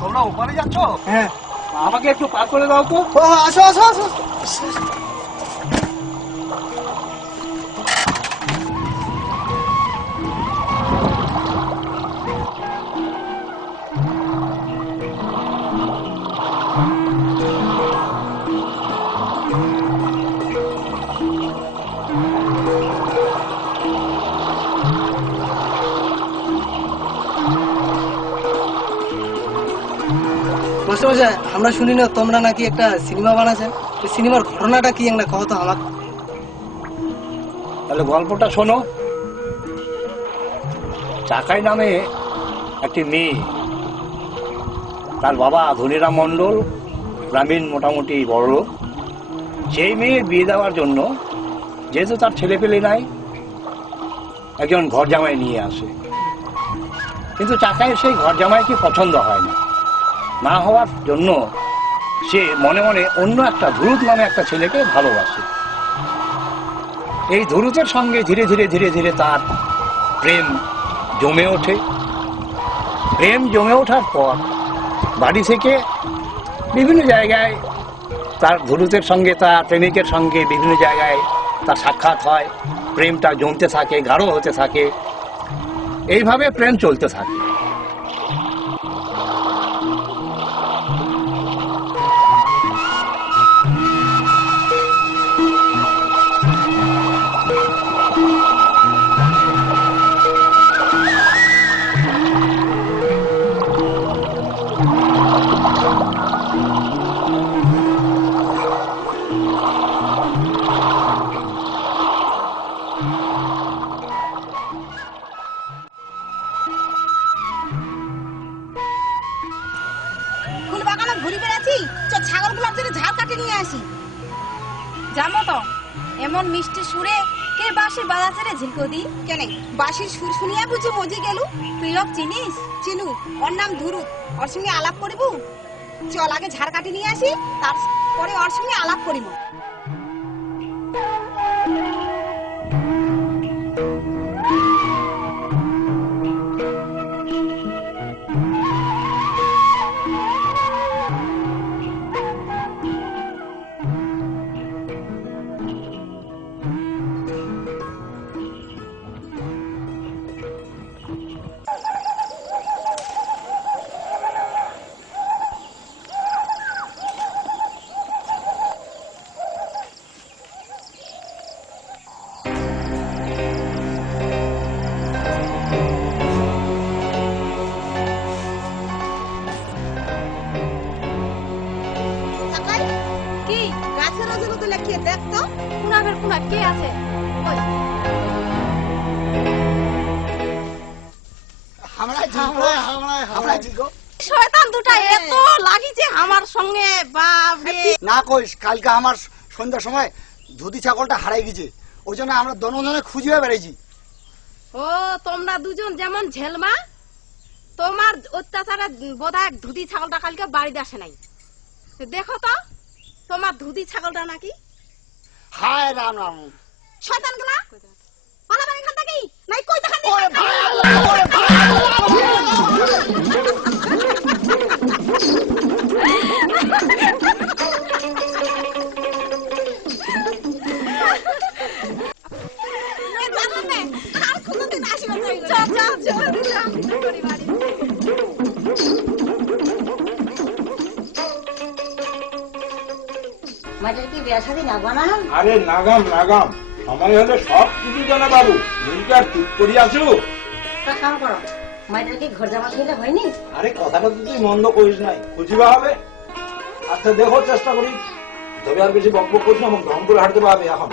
তোমরা ওপারে যাচ্ছ? হ্যাঁ, আমাকে একটু পার করে দাও তো। আসো আসো আসো। মাস্টারমশাই, আমরা শুনি না তোমরা নাকি একটা সিনেমা বানাচ্ছেন। সিনেমার ঘটনাটা কি একটা কত আমাকে? তাহলে গল্পটা শোনো। চাকাই নামে একটি মেয়ে, তার বাবা ধনীরাম মণ্ডল, গ্রামীণ মোটামুটি বড়। সেই মেয়ের বিয়ে দেওয়ার জন্য, যেহেতু তার ছেলে পেলে নাই, একজন ঘর জামাই নিয়ে আসে। কিন্তু চাকাইয়ের সেই ঘর জামাইকে পছন্দ হয় না। না হওয়ার জন্য সে মনে মনে অন্য একটা ধুরুত নামে একটা ছেলেকে ভালোবাসে। এই ধুরুতের সঙ্গে ধীরে ধীরে ধীরে ধীরে তার প্রেম জমে ওঠে। প্রেম জমে ওঠার পর বাড়ি থেকে বিভিন্ন জায়গায় তার ধুরুতের সঙ্গে, তার প্রেমিকের সঙ্গে বিভিন্ন জায়গায় তার সাক্ষাৎ হয়। প্রেমটা জমতে থাকে, গাঢ় হতে থাকে। এইভাবে প্রেম চলতে থাকে। ফুল বাগানে ঘুরে বেড়াচ্ছি, ছাগলগুলোর জন্য ঝাল কাটে নিয়ে আসি। জানো তো, এমন মিষ্টি সুরে কে বাঁশি বাজাচ্ছে রে ঝিলকদি? কেন বাঁশির সুর শুনিয়া বুঝি মজি গেলু? তুই ওকে চিনিস? চিনু, ওর নাম ধুরু। ওর সঙ্গে আলাপ করিব। চল আগে ঝাড় কাটে নিয়ে আসি, তারপরে ওর সঙ্গে আলাপ করিব। কি গাছের ওজনে তো লেখিয়ে দেখ তো। কুনাবের কুনা কে আছে? ওই শয়তান দুটা এত লাগিছে আমার সঙ্গে, বাপ রে। না কইস, কালকে আমার সন্ধ্যার সময় ধুতি ছাগলটা হারাই গেছে। ওই জন্য আমরা দনজনে খুঁজে বেড়াইছি। ও তোমরা দুজন যেমন ঝেলমা, তোমার অত্যাচারে বোধহয় ধুতি ছাগলটা কালকে বাড়িতে আসে নাই। দেখো তো তোমার ধুতি ছাগলটা নাকি। হায় রাম রাম। শয়তান গুলা পালাবেন এখান থেকে, নাই কই দেখান ওরে ভাই, ওরে ভাই। আর কোনদিন আসিবে না। চল চল চল করি বাড়ি। মাঝে কি বিয়া শাদী না বানা? আরে নাগাম নাগাম, সময় হলে সব কিছু জানা বাবু। দিনটা ঠিক করি আসু। তা কাম করো, মাঝে কি ঘর জামা খেলে হয়নি? আরে কথাটা তো তুই মন্দ করিস নাই, খুঁজিবা হবে। আচ্ছা দেখো, চেষ্টা করি। তবে আর বেশি বক বক করিস না, আমাকে ধন করে হাঁটতে পারবে এখন।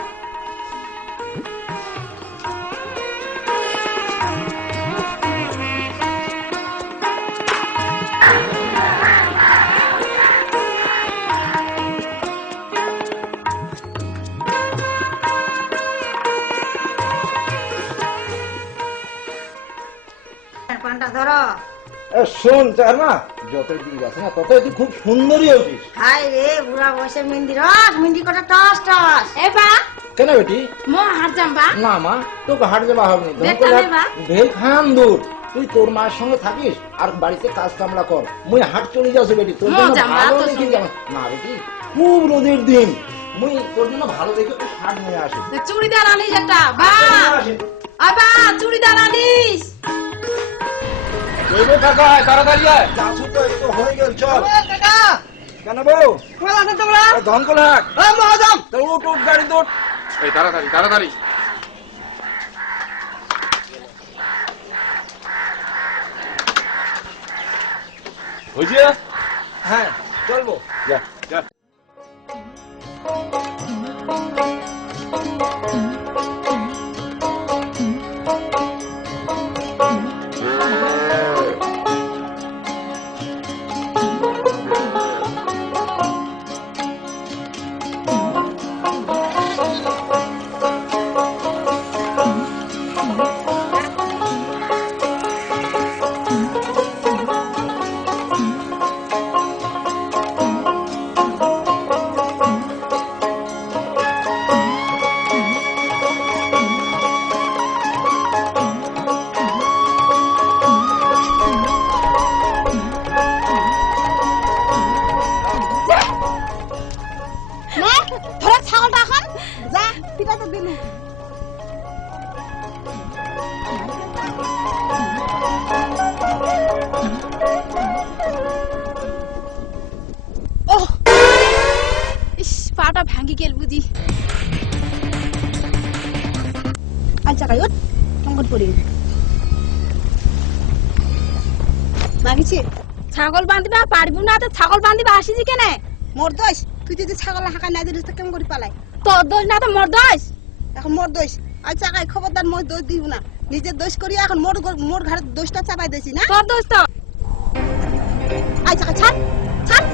পানটা ধরো। শোন চার মা, যত দিন যাচ্ছে না তত তুই খুব সুন্দরী হতিস। হাই রে বুড়া বয়সে মেহেন্দি রস, মেহেন্দি কটা টস টস। এ বা কেন বেটি? মো হার যাম্বা। না মা, তোকে হাট যাবা হবে না। বেটা নেবা? ভেল খাম দূর। তুই তোর মায়ের সঙ্গে থাকিস আর বাড়িতে কাজ কামলা কর। মুই হাট চলে যাচ্ছি বেটি, তোর জন্য ভালো দেখি যাবো না বেটি। খুব রোদের দিন, মুই তোর জন্য ভালো দেখে একটু শার্ট নিয়ে আসি। চুড়িদার আনিস একটা বা। আবা চুড়িদার আনিস। জৈব কাকা, তাড়াতাড়ি আয়। যাচ্ছি তো, এই তো হয়ে গেল, চল। কাকা, কেন বউ? কোন আছেন তোমরা? ধন করে হাট। এই মহাজন, তো উঠ উঠ, গাড়ি দৌড়। এই তাড়াতাড়ি তাড়াতাড়ি। হয়েছে? হ্যাঁ। চলবো যা যা না ধরে ছাগলটা এখন যা পিটাতে দিলু ওহ ইস পাটা ভাঙি গেল বুঝি। আচ্ছা কায়ত সংকট পড়ি বাগিছে ছাগল বান্ধিবা পারবো না তো ছাগল বান্ধিবা আসিছি কেনে? মোর দোষ তুই যদি ছাগল হাঁকা নাই দিস তো কেমন করে পালাই তোর দোষ না তো মোর দোষ। এখন মোর দোষ আচ্ছা কাই খবরদার মোর দোষ দিব না নিজের দোষ করি এখন মোর ঘরে দোষটা চাপাই দিছি না তোর দোষ তো। আচ্ছা ছাড় ছাড়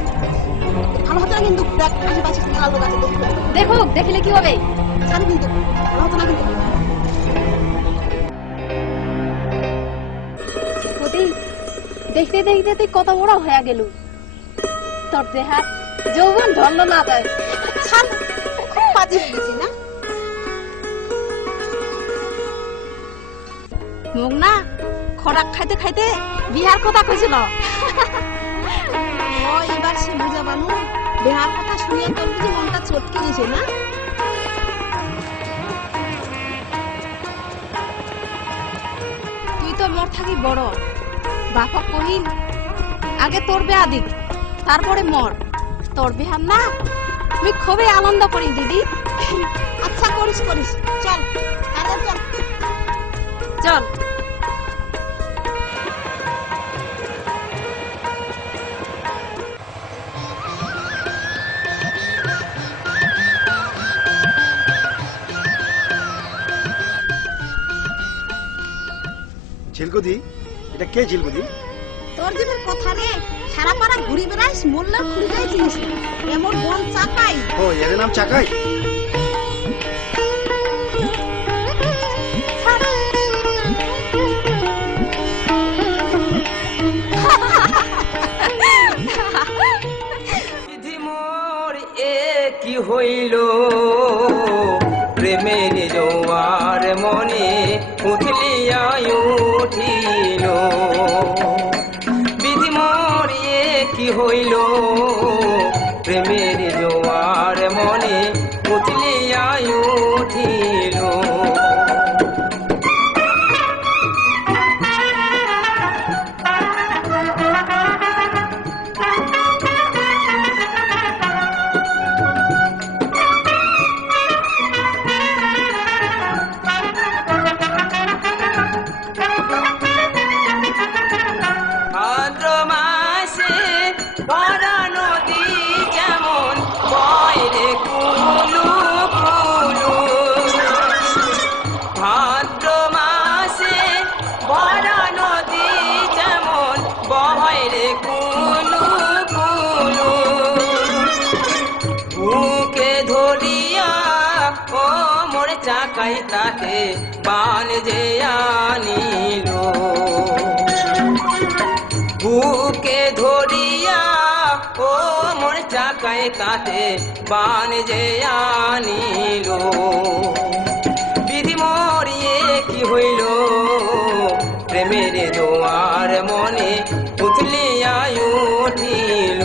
ভালো হতো না কিন্তু দেখ আশেপাশে মেলা লোক আছে দেখুক দেখিলে কি হবে? ছাড় কিন্তু ভালো হতো না কিন্তু প্রতি দেখতে দেখতে তুই কত বড় হয়ে গেল। তোর দেহার যৌবন ধরল না তাই ছাড় খুব বাজে হয়ে গেছি না মুখ না খরাক খাইতে খাইতে বিহার কথা কইছিল। ও এবার সে বুঝা বানু বিহার কথা শুনিয়ে তোর বুঝি মনটা চটকে গেছে না তুই তো মোর থাকি বড় বাপক কহিন আগে তোর বেয়া দিক তারপরে মর। তোর বেহার না আমি খুবই আনন্দ করি দিদি। আচ্ছা করিস করিস চল তাড়াতাড়ি চল চল ঝিলকুদি এটা কে ঝিলকুদি? তোর জীবের কথা রে সারা পাড়া ঘুরি বেড়াইস মোল্লার খুঁড়ি যাই চিনিস না এমন বন চাপাই ও এর নাম চাকাই। বিধি মোর এ কি হইল প্রেমের জোয়ার মনে উথলিয়া উঠিল। বিধি মোর এ কি হইল প্রেমের জোয়ার মনে উথলিয়া উঠিল। ভাদ্র মাসে ভরা নদী যেমন বয়রে কুলু কুলু। ভাদ্র মাসে ভরা নদী যেমন বয়রে কুলু কুলু। বুকে ধরিয়া ও মোর চাকাই তাকে বান যে আনিল। বুকে ধরিয়া ও মোর চাকায় কাতে বান যে আনিল। বিধি মরিয়ে কি হইল প্রেমের জোয়ার মনে উথলিয়া উঠিল।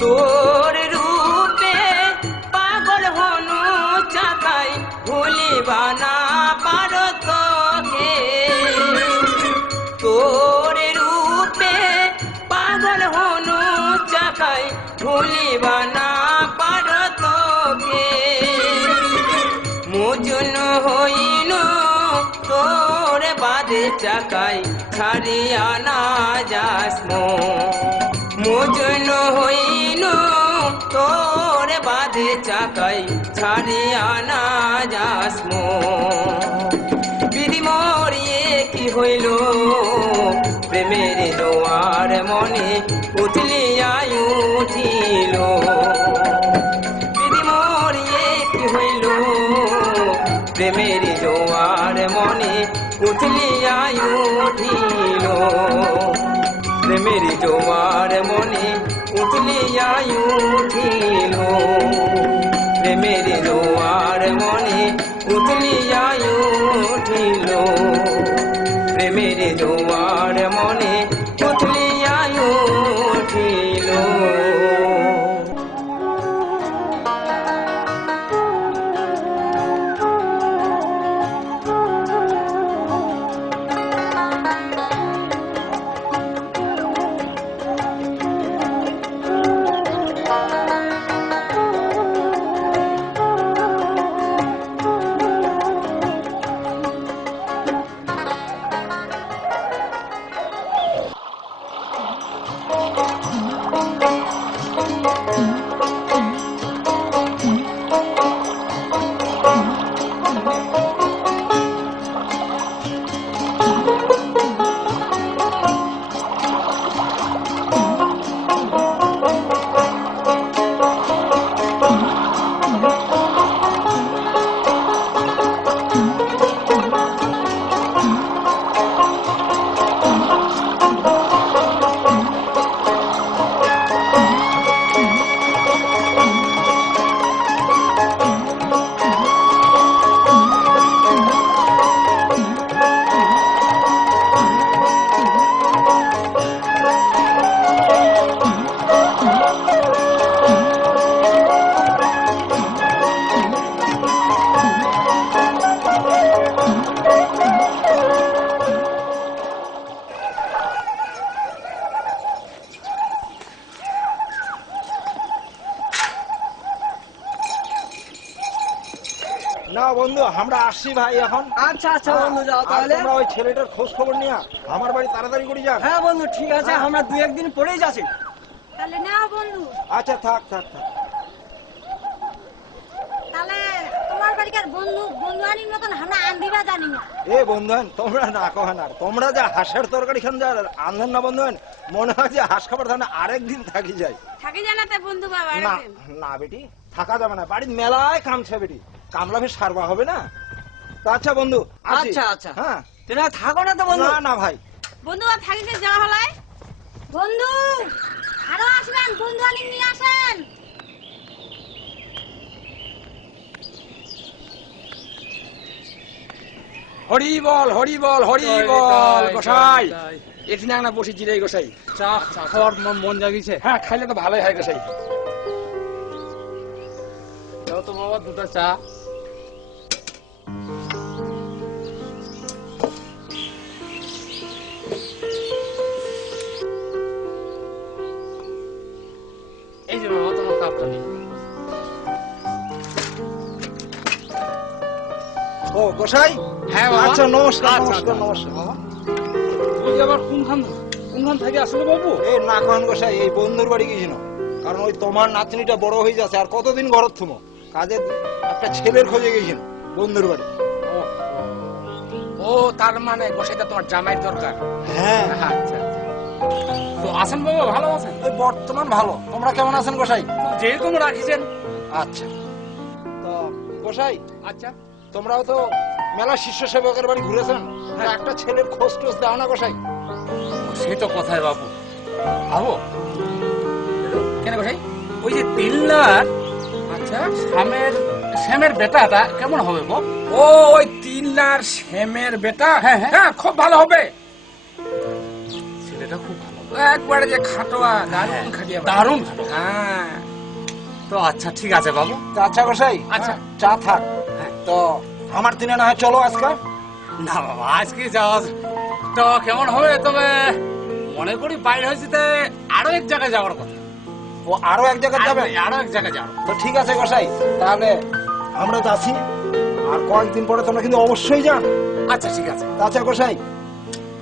তোর রূপ বাদে টাকাই ছাড়িয়া না যাস মজনু হইল তোর বাদে চাকাই ছাড়িয়া না যাস বিধি মরিয়ে কি হইল প্রেমের জোয়ার মনে উথলিয়া উঠিল বিধি মরিয়ে কি হইল প্রেমের জোয়ার মনে উথলিয়া উঠিল প্রেমের জোয়ার মনে উথলিয়া উঠিল প্রেমের জোয়ার মনে উথলিয়া উঠিল প্রেমের জোয়ার মনে উথলিয়া উঠিল না বন্ধু আমরা আসছি ভাই এখন। আচ্ছা আচ্ছা বন্ধু, যাও আর তাহলে। তোমরা ওই ছেলেটার খোঁজ খবর নিয়ে আমার বাড়ি তাড়াতাড়ি করে যান। হ্যাঁ বন্ধু, ঠিক আছে, আমরা 2-1 দিন পরেই যাচ্ছি। তাহলে নাও বন্ধু। আচ্ছা থাক থাক থাক। তাহলে তোমার বাড়িকার বন্ধু বন্ধু আনির মতন আমরা আন্দিবা জানি না। এ বন্ধুন তোমরা না কহেন, আর তোমরা যা হাঁসের তরকারি খান যা আন্ধন না বন্ধুন, মনে হয় যে হাঁস খাবার ধানে আরেকদিন থাকি যায়। থাকি জানাতে বন্ধু বাবা না না বেটি, থাকা যাবে না, বাড়ির মেলায় কামছে বেটি, কামলা ফের সারবা হবে না। তো আচ্ছা বন্ধু আসি। আচ্ছা আচ্ছা, হ্যাঁ তোমরা থাকো না তো বন্ধু? না না ভাই। বন্ধু আর থাকিতে যাওয়া হলাই। বন্ধু আরো আসবেন, বন্ধু আনি নিয়ে আসেন। হরি বল হরি বল হরি বল গোসাই এখানে না বসেছি রে গোসাই, চা খাওয়ার মন জাগিছে। হ্যাঁ খাইলে তো ভালোই হয় গোসাই। দাও তো বাবা দুটো চা। এই যে বাবা তোমার কাপটা নিন। ও গোসাই, হ্যাঁ বাবা। আচ্ছা নমস্কার আচ্ছা, নমস্কার আচ্ছা। নমস্কার বাবা। তুই আবার কোনখান থেকে আসলে বাবু? এই না কহেন গোসাই, এই বন্ধুর বাড়ি গেছিল, কারণ ওই তোমার নাতনিটা বড় হয়ে যাচ্ছে, আর কতদিন ঘরত থুমো, কাজের একটা ছেলের খোঁজে গেছিল বন্ধুর বাড়ি। ও তার মানে গোসাইটা তোমার জামাই দরকার। হ্যাঁ আচ্ছা আচ্ছা। তো আছেন বাবা, ভালো আছেন? ওই বর্তমান ভালো। তোমরা কেমন আছেন গোসাই? যেরকম রাখিছেন। আচ্ছা তো গোসাই, আচ্ছা তোমরাও তো মেলা শিষ্য সেবকের বাড়ি ঘুরেছেন, তো একটা ছেলের খোঁজ টোজ দাও না গোসাই। সে তো কথাই বাবু। ভাবো কেন ভাই, ওই যে তিলনার আচ্ছা শ্যামের বেটাটা কেমন হবে গো? ও ওই তিলনার শ্যামের বেটা? হ্যাঁ হ্যাঁ খুব ভালো হবে। ছেলেটা খুব ভালো, একবারে যে খাটোয়া, দারুণ খাটিয়া, দারুণ খাটো। হ্যাঁ তো আচ্ছা ঠিক আছে বাবু। তো আচ্ছা গোসাই, আচ্ছা। চা থাক। তো আমার দিনে না হয় চলো আজকে। না বাবা আজকে যাওয়া তো কেমন হবে, তবে মনে করি বাইরে হয়েছে আরো এক জায়গায় যাওয়ার কথা। ও আরো এক জায়গায় যাবে? আরো এক জায়গায় যাবো। তো ঠিক আছে গোসাই, তাহলে আমরা যাচ্ছি, আর কয়েকদিন পরে তোমরা কিন্তু অবশ্যই যান। আচ্ছা ঠিক আছে। আচ্ছা গোসাই,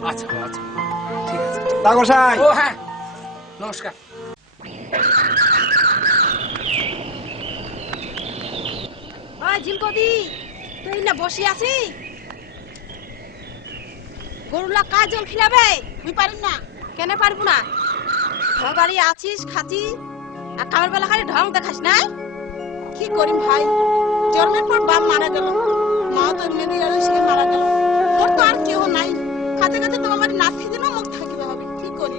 আচ্ছা আচ্ছা ঠিক আছে। গোসাই ও হ্যাঁ, নমস্কার। ওই ঝিলকদি, তুই না বসে আছি? গরুলা কাজ জল খিলাবে? তুই পারিস না? কেন পারবো না? ঘর বাড়ি আছিস, খাচ্ছিস, আর কামের বেলা খালি ঢং দেখাস না? কি করি ভাই, জন্মের পর বাপ মারা গেল, মা তো এমনি সে মারা গেল, ওর তো আর কেউ নাই। খাতে খাতে তোমার বাড়ি নাতি দিন মুখ থাকিতে হবে, কি করি?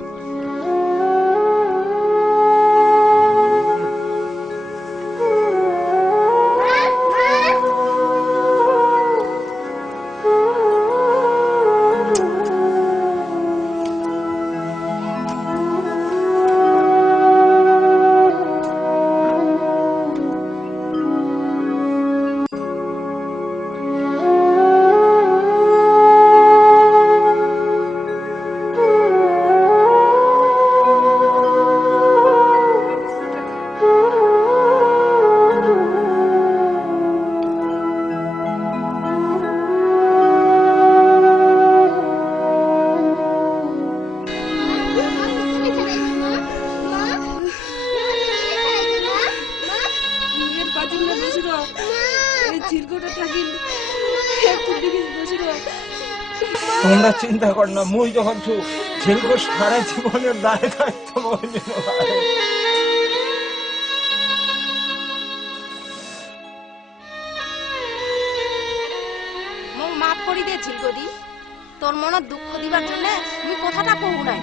তোমরা চিন্তা কর না, মুই যখন ঝিলকো সারা জীবনের দায় দায়িত্ব মই নিব। মোক মাফ করি দে ঝিলকদি, তোর মনত দুঃখ দিবার জন্য মুই কথাটা কহু নাই।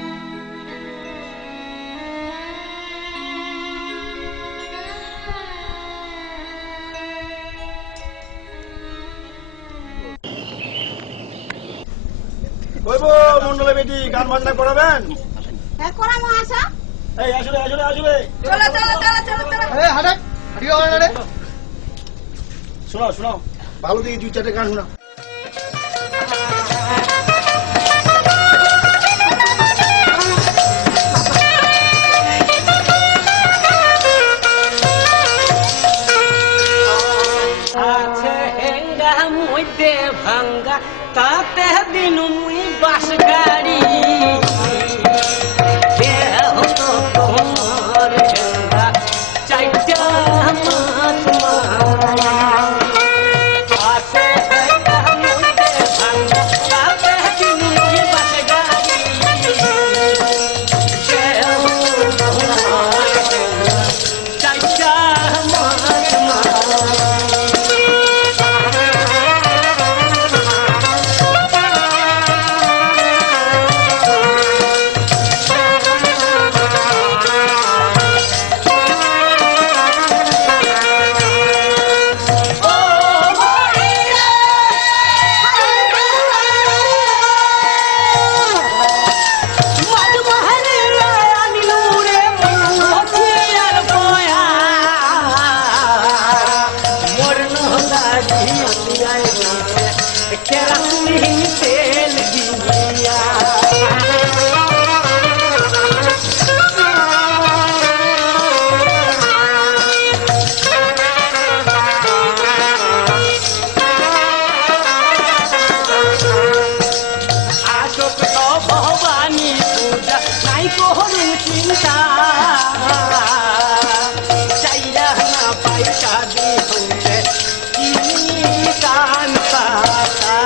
কইবো মন্ডলে বেটি গান বাজনা করাবেন? হ্যাঁ করামো, আসা। এই আসলে আসলে আসলে চলো চলো চলো চলো চলো। এই হাঁটে হাঁটিও হাঁটে শোনাও শোনাও, ভালো দেখি 2-4টা গান শোনাও। আছে হেঙ্গা মধ্যে ভাঙ্গা তাতে দিন মুই বাস গাড়ি তোমার হেঙ্গা চাইটা মাছ আছে হেঙ্গা মধ্যে ভাঙ্গা তাতে দিন মুই বাস গাড়ি চাইটা মাছ ভবানী পূজা নাই কোহরু চিন্তা চাইরা না পাইসা দিয়ে কান পাতা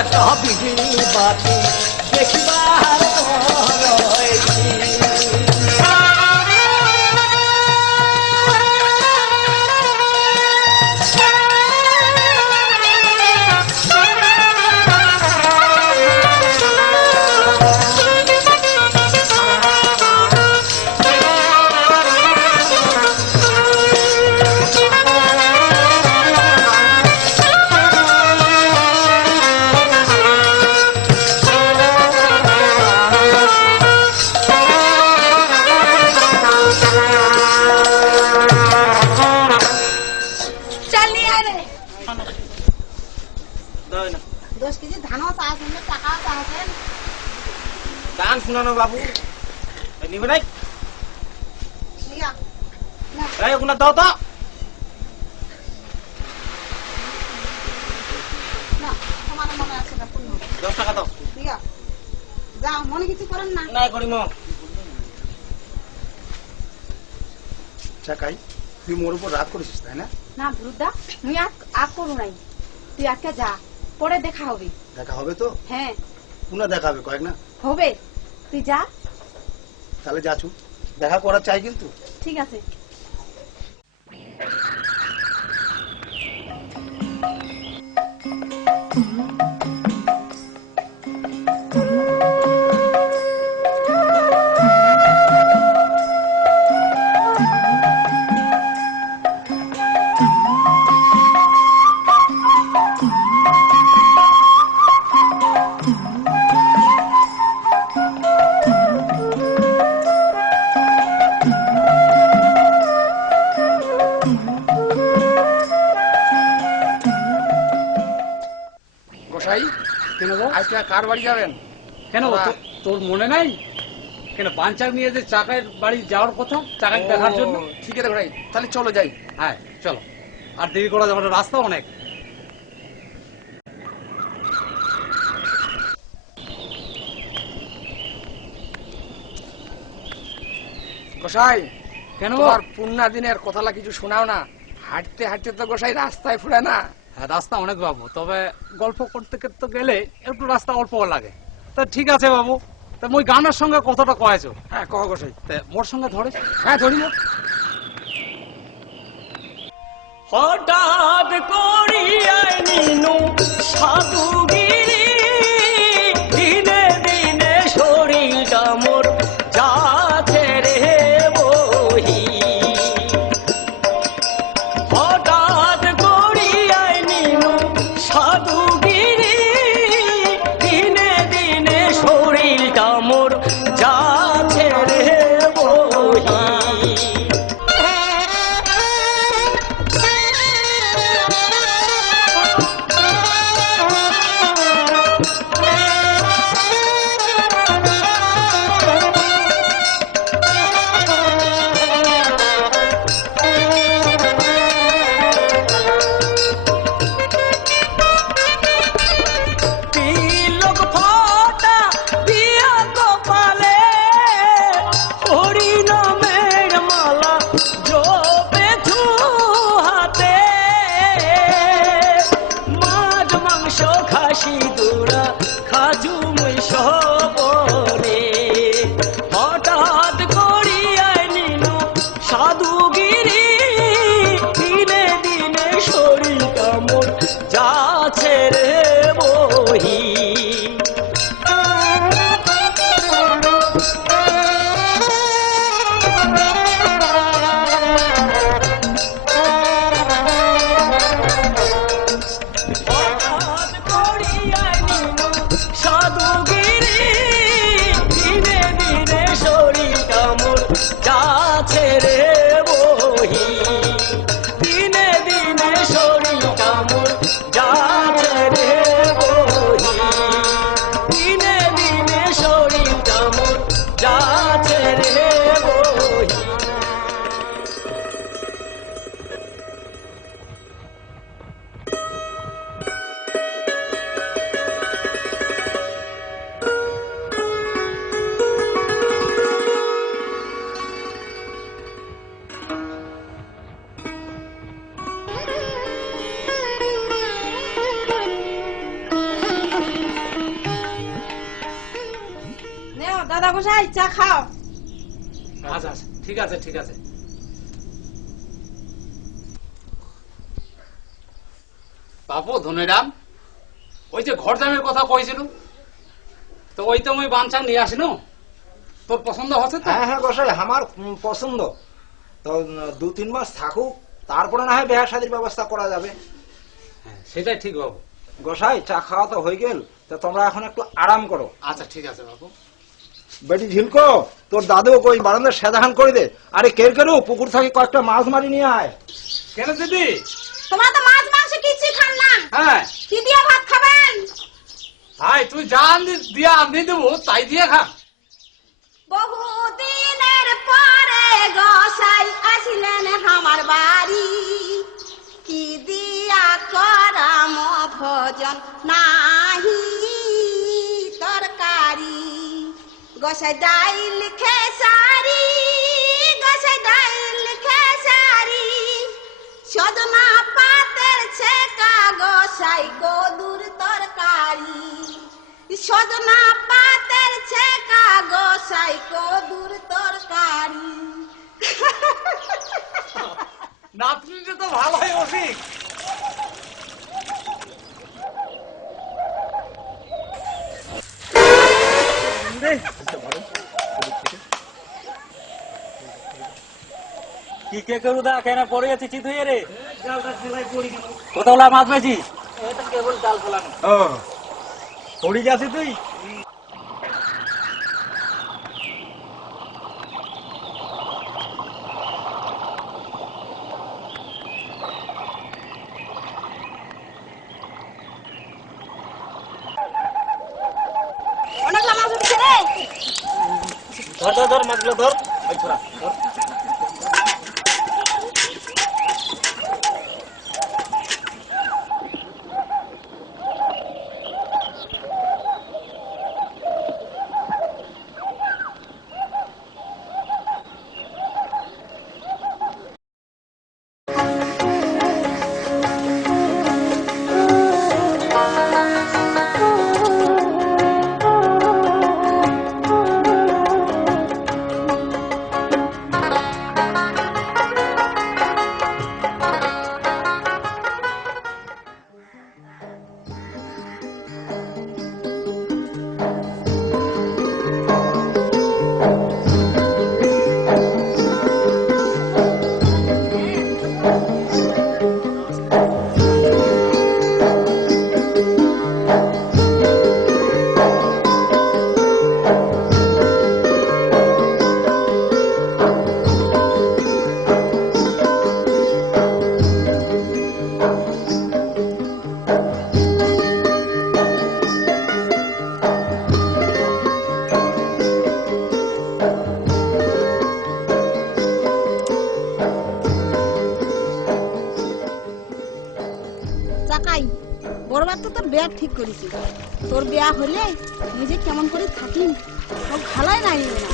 একটা বিজলি বাতি দেখিবার রয়েছি। चल नहीं आ रहे 10 কেজি ধানও চাইছেন টাকাও চাইছেন গান শোনানো বাবু নিবে নাই নিয়া এই ওগুলো দাও তো না তোমার মনে আছে না পূর্ণ 10 টাকা দাও নিয়া যাও মনে কিছু করেন না নাই করিম চাকাই তুই মোর উপর রাগ করেছিস তাই না? না বুদ্ধা মুই আর করু নাই তুই আজকে যা পরে দেখা হবে দেখা হবে তো? হ্যাঁ পুনঃ দেখা হবে কয়েক না? হবে তুই যা তাহলে যাচু দেখা করা চাই কিন্তু। ঠিক আছে গোসাই কেন গো? আজকে কার বাড়ি যাবেন? কেন গো? তোর মনে নাই কেন বাঞ্চাক নিয়ে যে চাকার বাড়ি যাওয়ার কথা চাকাক দেখার জন্য? ঠিক আছে গোসাই, তাহলে চলো যাই। হ্যাঁ চলো, আর দেরি করা যাবে না, রাস্তা অনেক। গোসাই কেন গো? তোমার পুণ্যা দিনের কথা কিছু শোনাও না। হাঁটতে হাঁটতে তো গোসাই রাস্তায় ফুরে না। হ্যাঁ রাস্তা অনেক বাবু, তবে গল্প করতে করতে গেলে একটু রাস্তা অল্প লাগে। তা ঠিক আছে বাবু, তা মই গানের সঙ্গে কতটা কয়েছো? হ্যাঁ কহ গোসাই। তা মোর সঙ্গে ধরে? হ্যাঁ ধরিব। হঠাৎ করিয়াই নিনু সাধুগিরি দিনে দিনে শরীরটা মোর যাচ্ছে রে বহি। হঠাৎ করিয়াই নিনু সাধুগিরি দিনে দিনে শরীরটা মোর যাচ্ছে রে বহি। দাদা গোসাই চা খাও। আচ্ছা আচ্ছা, ঠিক আছে ঠিক আছে। বাবু ধনীরাম, ওই যে ঘর জামের কথা কইছিল, তো ওই তো আমি বানচাং নিয়ে আসিনো, তোর পছন্দ হচ্ছে তো? হ্যাঁ হ্যাঁ গোসাই, আমার পছন্দ। তো 2-3 মাস থাকুক, তারপরে না হয় বিয়ে শাদীর ব্যবস্থা করা যাবে। হ্যাঁ, সেটাই ঠিক বাবু। গোসাই চা খাওয়া তো হয়ে গেল, তো তোমরা এখন একটু আরাম করো। আচ্ছা ঠিক আছে বাবু। বেটি ঝিলকো, তোর দাদু ওই বারান্দায় সেদাহান করে দে। আরে কেরু পুকুর থেকে কয়েকটা মাছ মারি নিয়ে আয়। কেন দিদি? তোমার তো মাছ মাংস কিছু খান না, হ্যাঁ কি দিয়ে ভাত খাবেন? ভাই তুই যা দিয়া আনি দেবো তাই দিয়ে খা। বহুদিনের পরে গোসাই আসিলেন আমার বাড়ি, কি দিয়া করাম ভোজন নাহি তরকারি। গোসাই ডাইল খেসারি, গোসাই ডাইল খেসারি, সজনা পাতের ছেকা গোসাই কদুর তরকারি। সজনা পাতের ছেকা গোসাই কদুর তরকারি। নাতনিটা তো ভালোই অসিক। কি কে করুদা কেন পড়ে যাচ্ছে চিত হয়ে রে? কোথাও মাছ পেয়েছিস? এটা কেবল জাল ফেলানো। ও পড়ে গেছে তুই? অনেক মাছ উঠছে রে। ধর ধর ধর মাছগুলো ধর। ওই ছোড়া ধর। চাকাই বড়বার তো তোর বিয়া ঠিক করেছি, তোর বিয়া হলে নিজে কেমন করে থাকি সব ভালাই নাই না।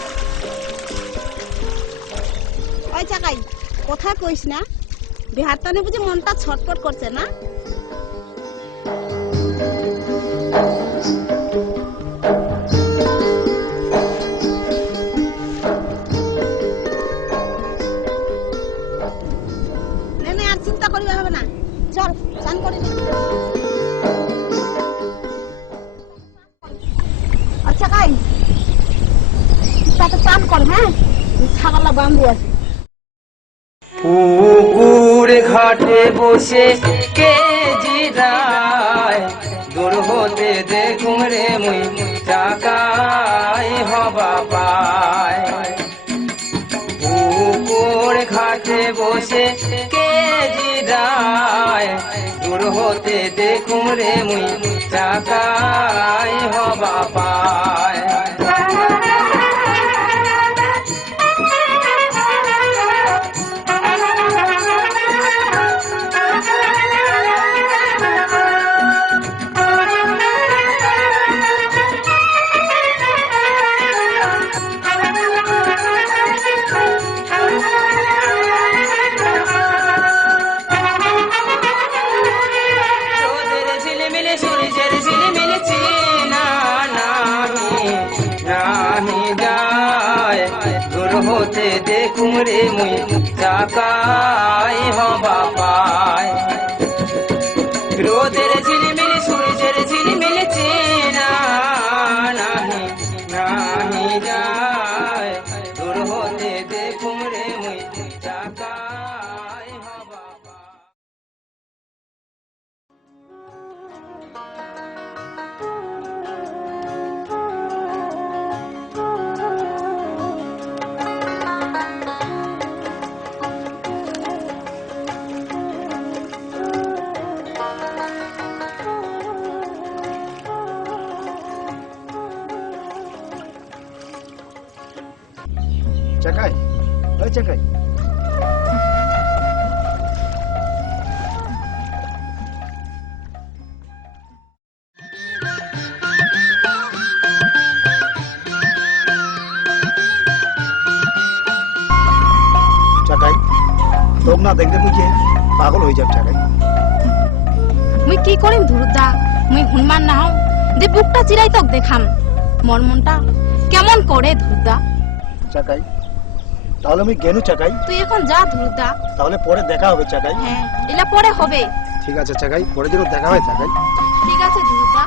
ওই চাকাই কথা কইস না, বিহার টানে বুঝি মনটা ছটপট করছে না? নে আর চিন্তা করিবে হবে না, চল চান করে নে। আচ্ছা কাই তাতে চান কর, হ্যাঁ ছাগলা বান্ধু আছে। পুকুর ঘাটে বসে কে জিরায়, দূর হতে দেখুম রে মুই টাকাই হবা পায়। পুকুর ঘাটে বসে কে জিরায়, দূর হতে দেখুম রে মুই টাকাই হবা পায়। দেখুম রে মুই চাকাই হবা পায় রোদের ঝিলিমিল সূর্যের ঝিলিমিল চেনা নাহি নাহি যায় দূর হতে দেখুম রে মুই চাকাই হবা পায় চাকাই, ওই চাকাই। চাকাই, তোম না দেখলে মুই যে পাগল হয়ে যাব চাকাই। মুই কি করিম ধুরুদা, মুই হনুমান না হও যে বুকটা চিরাই তক দেখাম মোর মনটা কেমন করে ধুরুদা। চাকাই, তাহলে আমি গেলু চাকাই। তুই এখন যা ধুরুদা। তাহলে পরে দেখা হবে চাকাই। হ্যাঁ, এলা পরে হবে। ঠিক আছে চাকাই, পরে যেন দেখা হয় চাকাই। ঠিক আছে ধুরুদা।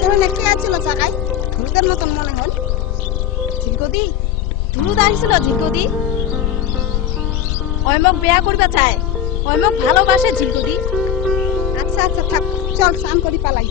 তুমি কে আছিল চাকাই? ধুরুদের মতন মনে হল। ঝিলকদি ধুরুদা আসছিল। ঝিলকদি ওই মোক বিয়া করবা চায়, ওই মোক ভালোবাসে ঝিলকদি। আচ্ছা আচ্ছা থাক, চল স্নান করি পালাই।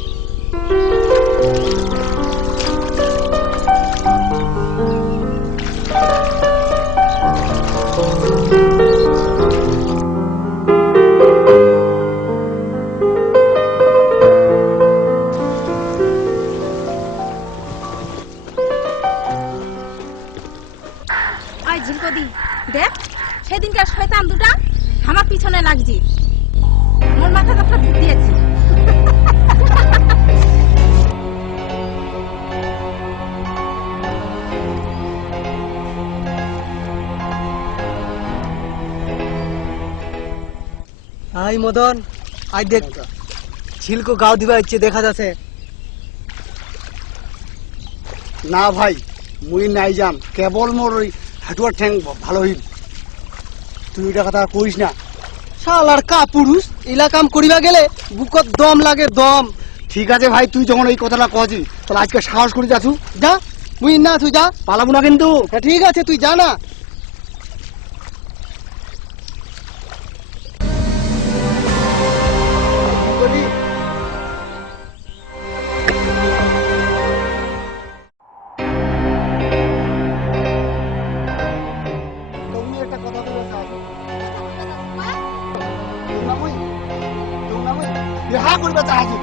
আই ঝিলকদি দেখ, সেদিনকার শয়তান দুটা আমার পিছনে লাগছে। মোর মাথা কাপড় দিয়েছি। আই মদন, আই দেখ ঝিলকো গাও দিবা ইচ্ছে দেখা যাচ্ছে। না ভাই, মুই নাই যাম, কেবল মোর ওই হাঁটুয়ার ঠ্যাং ভালো হইল। তুই এটা কথা কইস না। শালার কা পুরুষ ইলা কাম করিবা গেলে বুকত দম লাগে দম। ঠিক আছে ভাই, তুই যখন এই কথাটা কছি, তাহলে আজকে সাহস করে যাচ্ছু। যা, মুই না তুই যা। পালাবো না কিন্তু। হ্যাঁ, ঠিক আছে তুই যা না। তুমি একটা কথা বলে বিহা করিবা চাহাছি।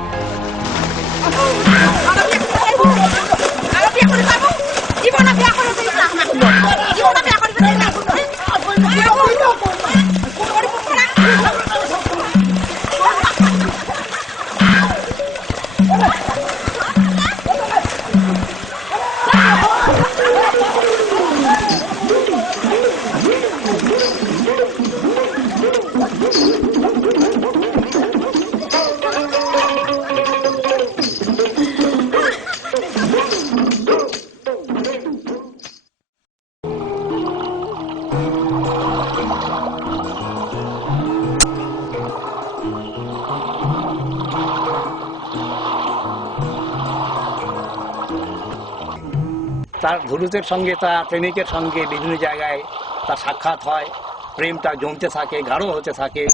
তার ধুরুতের সঙ্গে, তার প্রেমিকের সঙ্গে বিভিন্ন জায়গায় তার সাক্ষাৎ হয়, প্রেমটা জমতে থাকে, গাঢ় হতে থাকে,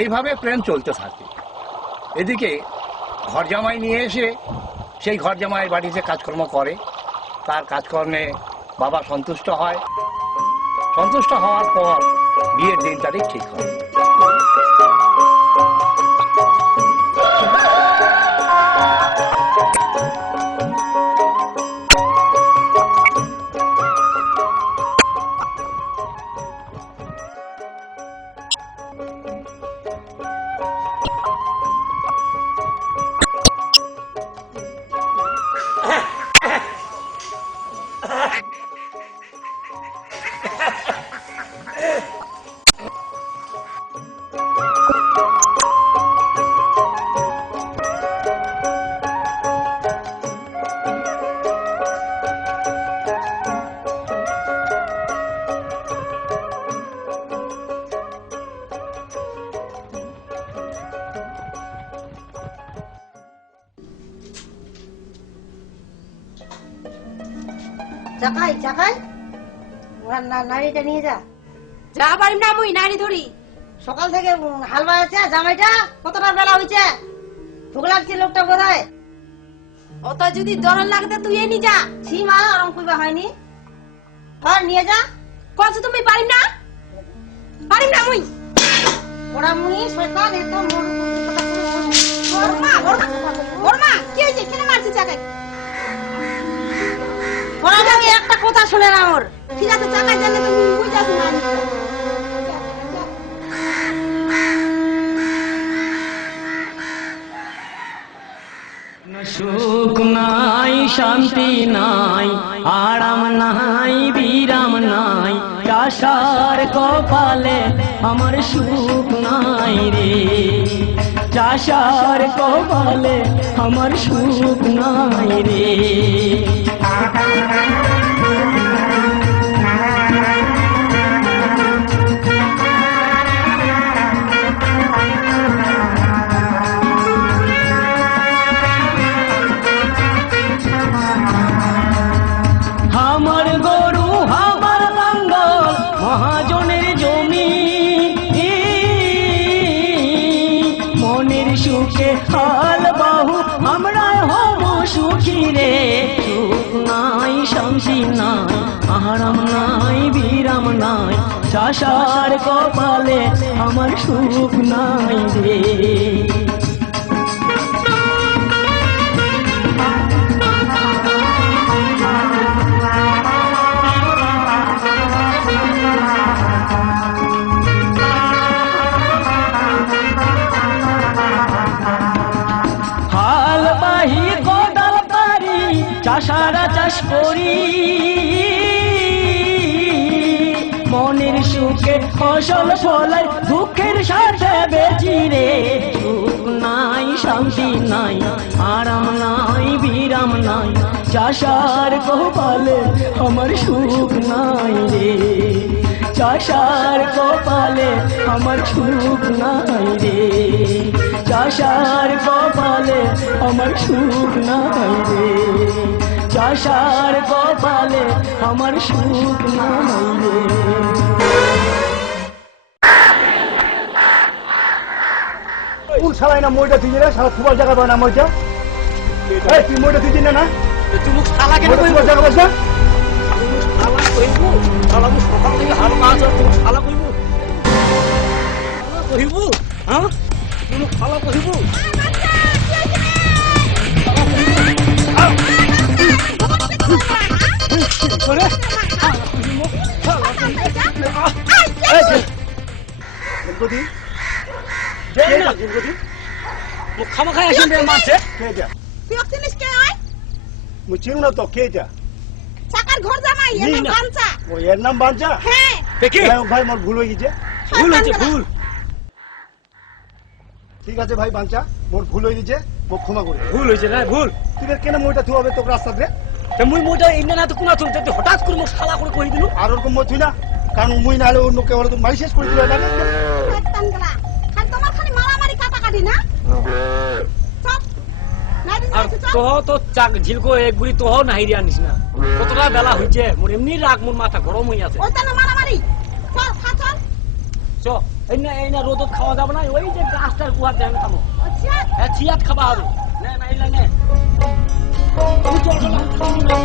এইভাবে প্রেম চলতে থাকে। এদিকে ঘর জামাই নিয়ে এসে সেই ঘর জামাইয়ের বাড়িতে কাজকর্ম করে, তার কাজকর্মে বাবা সন্তুষ্ট হয়। সন্তুষ্ট হওয়ার পর বিয়ের দিন তারিখ ঠিক হয়। চাকাই চাকাই নারীটা নিয়ে যা। যা পারিম না মুই নারী ধরি। সকাল থেকে হাল বাজাচ্ছে জামাইটা, কতটা বেলা হয়েছে, ভোগ লাগছে লোকটা কোথায়? অত যদি দরন লাগতে তুই এনি যা। সীমা আরাম কইবা হয়নি, ধর নিয়ে যা। কত তুমি পারিম না? পারিম না মুই। ওরা মুই শয়তান এত মোর ওর মা কি হয়েছে? কেন মারছিস চাকাই? ওরা যাবে একটা কথা শুনে না ওর। ঠিক আছে চাকাই জানলে তো মুই যাচ্ছি না। সুখ নাই, শান্তি নাই, আরাম নাই, বিরাম নাই, চাষার কপালে আমার সুখ নাই রে, চাষার কপালে আমার সুখ নাই রে। আমার গরু আমার লাঙ্গল মহাজনের জমি, মনের সুখে হাল বাহু আমরা হব সুখী রে, সুখ নাই, শান্তি নাই, আরাম নাই, বিরাম নাই, চাষার কপালে আমার সুখ নাই রে। চাষারা চাষ করি, মনের সুখে ফসল ফলাই, দুঃখের সাথে বেচি রে, সুখ নাই, শান্তি নাই, আরাম নাই, বিরাম নাই, চাষার কপালে আমার সুখ নাই রে, চাষার কপালে আমার সুখ নাই রে, চাষার কপালে আমার সুখ নাই রে, চাষার কপালে আমার সুখ নাই রে। কোন শালাই না মইটা তুই রে, শালা খুবার জায়গা পায় না মইটা। এই তুই মইটা তুই না? তুই মুখ শালা কেন মইটা খুবার জায়গা পাস না? শালা কইব, শালা মুখ সকাল থেকে হাল মাছ তুই শালা কইব, শালা কইব, হ্যাঁ তুই মুখ শালা কইব। মুখ খামাখাই আসেন রে মাছে। তুই চিনিস কে হয়? মুই চিনু না তো, কে এটা? চাকার ঘর জামাই, এর নাম বাঞ্চা। ও এর নাম বাঞ্চা? হ্যাঁ। দেখি ভাই মোর ভুল হয়ে গেছে। ভুল হয়েছে, ভুল। ঠিক আছে ভাই বাঞ্চা, মোর ভুল হয়ে গেছে, মোক ক্ষমা করে। ভুল হয়েছে না, ভুল। তুই কেন মইটা থু হবে তোর রাস্তাতে? মুই মোটা ইন্না না তো কোনা চলতে হঠাৎ করে মুখ শালা করে কই দিলু। আর ওরকম মই থুই না, কারণ মুই না হলে অন্য কেউ হলে তো মারি শেষ করে দিল এটাকে। শয়তান গলা, খালি তোমার খালি মারামারি কাটাকাটি না? চল, নাইদিন আর যাচ্ছি, চল। তোহ তো চাক ঝিলকো এক গুড়ি তোহ নাহিরি আনিস না, কতটা বেলা হইছে, মোর এমনি রাগ, মোর মাথা গরম হই আছে। ওইটা না মারামারি, চল খা চল। চ এই না রোদত খাওয়া যাবে না, ওই যে গাছটার কুয়ার দেন খাবো। আচ্ছা হ্যাঁ চিয়াত খাবা হবে না, না ইলা নে তুই চল চল আমি খাবি না,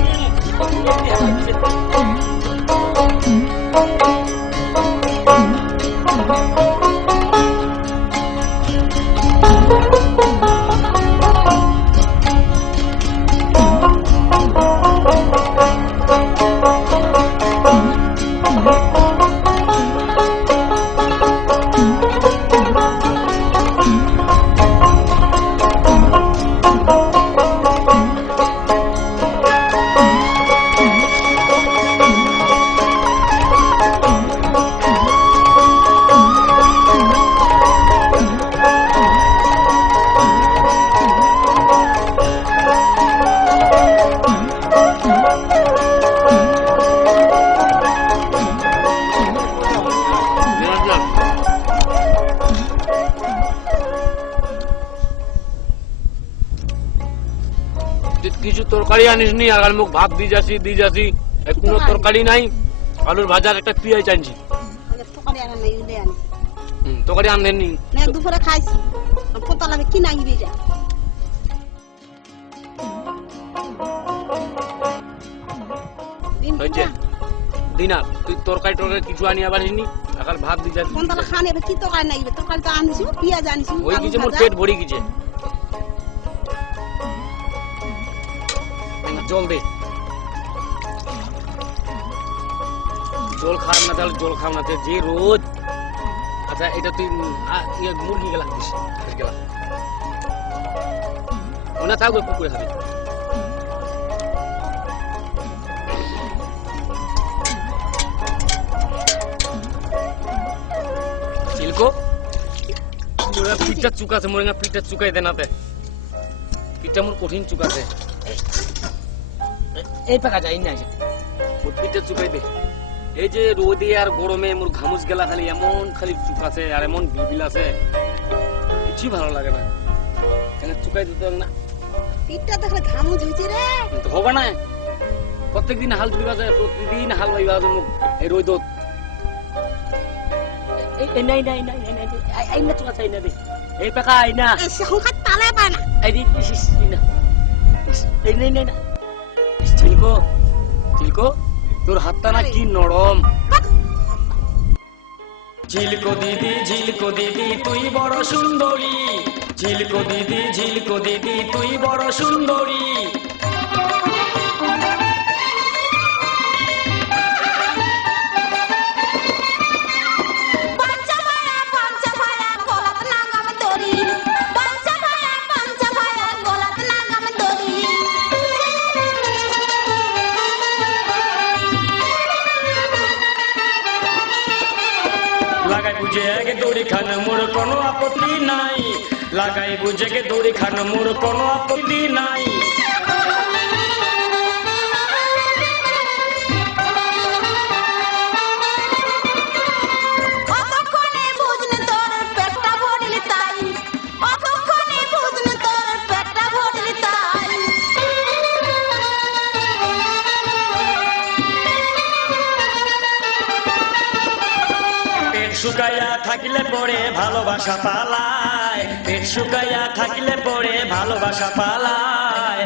তরকারি আনিস নি আর মুখ ভাত দিয়ে যাচ্ছি কোনো তরকারি নাই আলুর ভাজার একটা পিঁয়াজ আনছি তরকারি আনা নাই উলে আনি তরকারি আনেন নি না দুপুরে খাইছি পোতা লাগে কি নাই বিটা দিন হয়েছে দিনা তুই তরকারি কিছু আনি আবার নি এখন ভাত দিয়ে যাচ্ছি কোন তালা খানে কি তরকারি নাই তরকারি তো আনিছি পেঁয়াজ আনিছি ওই কিছু মোর পেট ভরি গেছে জল দে জল খাও না তাহলে জল খাও না যে রোজ আচ্ছা এটা তুই মুরগি গেলা দিস গেলা ওনা থাকবে পুকুরে খাবে চিলকো মোরা পিঠটা চুকাছে মোরা পিঠটা চুকাই দে না তে পিঠটা মোর কঠিন চুকাছে এই পাকা যায় না মোর পিঠটা চুকাই দে এই যে রোদে আর গরমে মোর ঘামুচ গেলা খালি এমন খালি চুকাছে আর এমন বিবিল আছে কিছুই ভালো লাগে না কেন চুকাই দিতে না পিঠটা দেখলে ঘামু ঝুইছে রে তো হবে না প্রত্যেকদিন হাল ধুইবা যায় প্রতিদিন হাল বাইবা মুখ এই রোদত এই নাই নাই নাই নাই এই না চুকাছে না দে এই পাকা এই না সংখ্যা তালে পায় না এই দি না এই নাই নাই না চিলকো চিলকো তোর হাতটা না কি নরম ঝিলকো দিদি তুই বড় সুন্দরী ঝিলকো দিদি তুই বড় সুন্দরী লাগাই বুঝে গে দড়ি খান মোর কোনো আপত্তি নাই লাগাই বুঝে গে দড়ি খান মোর কোনো আপত্তি নাই শুকাইয়া থাকিলে পরে ভালোবাসা পালায় পেট শুকাইয়া থাকিলে পরে ভালোবাসা পালায়